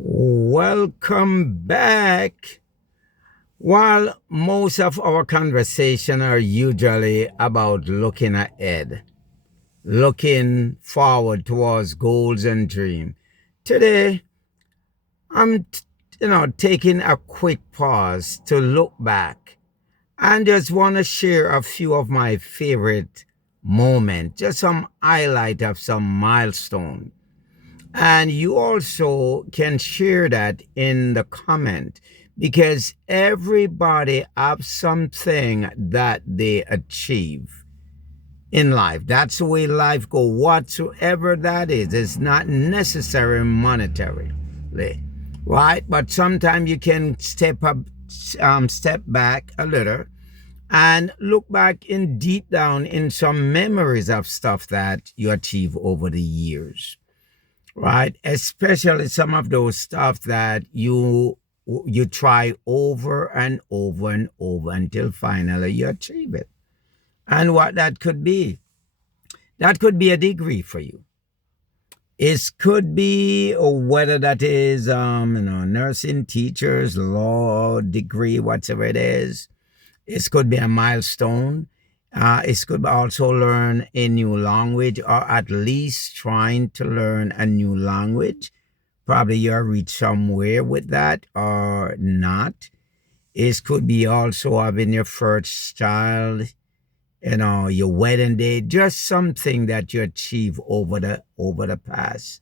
Welcome back. While most of our conversation are usually about looking ahead, looking forward towards goals and dreams, today I'm, taking a quick pause to look back and just want to share a few of my favorite moments, just some highlight of some milestone. And you also can share that in the comment because everybody have something that they achieve in life. That's the way life go. Whatsoever that is, it's not necessary monetarily, right? But sometimes you can step back a little and look back in deep down in some memories of stuff that you achieve over the years, right? Especially some of those stuff that you try over and over and over until finally you achieve it. And what that could be a degree for you. It could be whether that is nursing, teachers, law degree, whatever it is. It could be a milestone. It could also learn a new language or at least trying to learn a new language. Probably you're reach somewhere with that or not. It could be also having your first child, your wedding day, just something that you achieve over the past.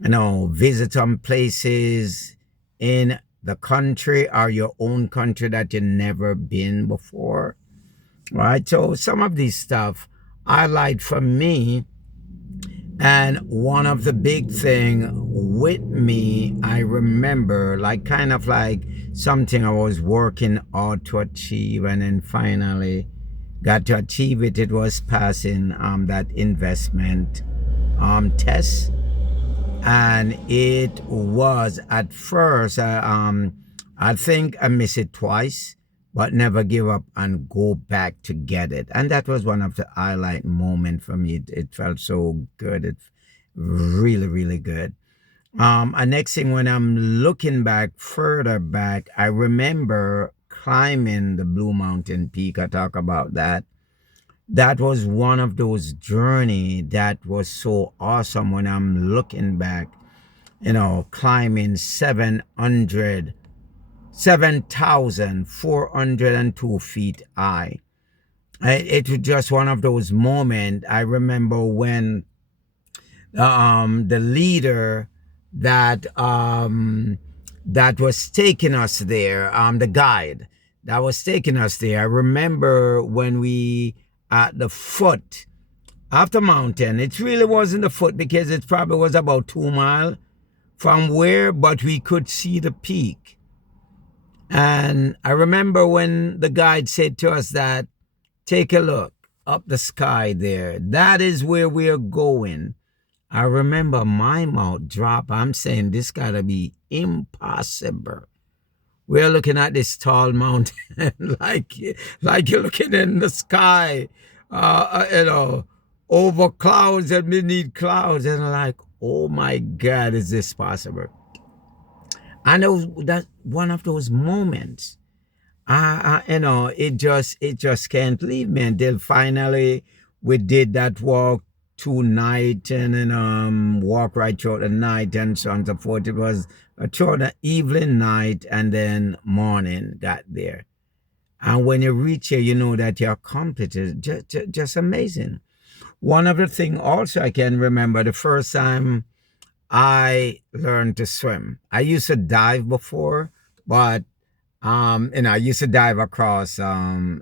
Visit some places in the country or your own country that you never been before. Right. So some of these stuff I like for me. And one of the big thing with me, I remember like kind of like something I was working hard to achieve and then finally got to achieve it. It was passing that investment test. And it was at first, I think I missed it twice, but never give up and go back to get it. And that was one of the highlight moment for me. It felt so good. It really, really good. And next thing, when I'm looking back further back, I remember climbing the Blue Mountain Peak. I talk about that. That was one of those journey that was so awesome when I'm looking back, climbing 7,402 feet high. It was just one of those moments. I remember when the leader that that was taking us there, the guide that was taking us there. I remember when we at the foot of the mountain. It really wasn't the foot because it probably was about 2 miles from where, but we could see the peak. And I remember when the guide said to us that, take a look up the sky there. That is where we're going. I remember my mouth drop. I'm saying this gotta be impossible. We're looking at this tall mountain like you're looking in the sky, over clouds and beneath clouds. And I'm like, oh my God, is this possible? I know that one of those moments. It just can't leave me until finally we did that walk tonight and then walk right through the night and so on and so forth. It was a through the evening, night, and then morning got there. And when you reach here, you know that you accomplished it. Just amazing. One of the thing also I can remember the first time I learned to swim. I used to dive before, but I used to dive across Little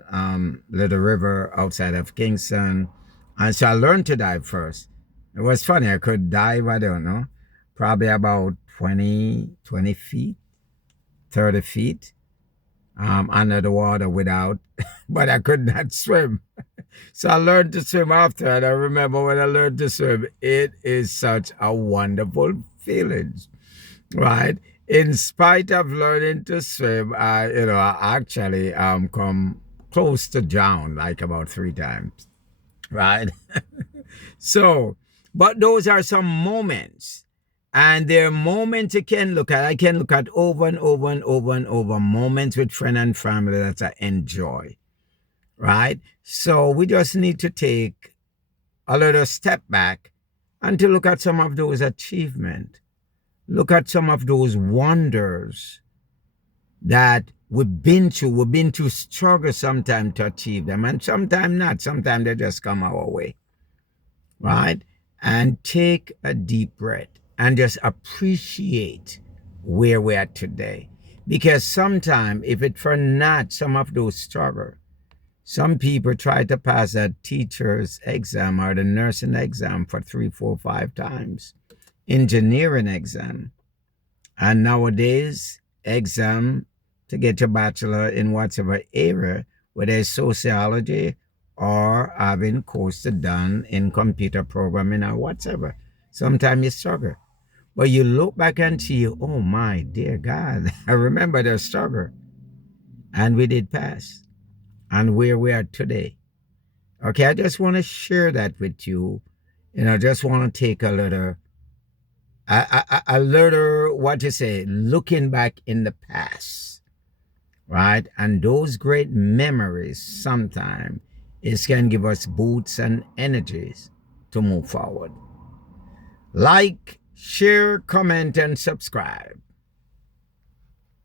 River outside of Kingston. And so I learned to dive first. It was funny. I could dive, I don't know, probably about 20 feet, 30 feet under the water without, but I could not swim. So I learned to swim after. And I remember when I learned to swim, it is such a wonderful feeling, right? In spite of learning to swim, I actually come close to drown like about 3 times, right? So, but those are some moments And there are moments you can look at. I can look at over and over and over and over moments with friend and family that I enjoy, right? So we just need to take a little step back and to look at some of those achievements. Look at some of those wonders that we've been through. We've been through struggle sometimes to achieve them, and sometimes not. Sometimes they just come our way, right? And take a deep breath and just appreciate where we're at today. Because sometimes, if it for not some of those struggles, some people try to pass a teacher's exam or the nursing exam for 3, 4, 5 times, engineering exam, and nowadays exam to get your bachelor in whatever area, whether it's sociology or having course done in computer programming or whatever. Sometimes you struggle. But you look back and see, oh my dear God, I remember the struggle. And we did pass. And where we are today. Okay, I just want to share that with you. Just want to take a little, a little, what you say, looking back in the past, right? And those great memories sometimes it can give us boosts and energies to move forward. Like, share, comment, and subscribe.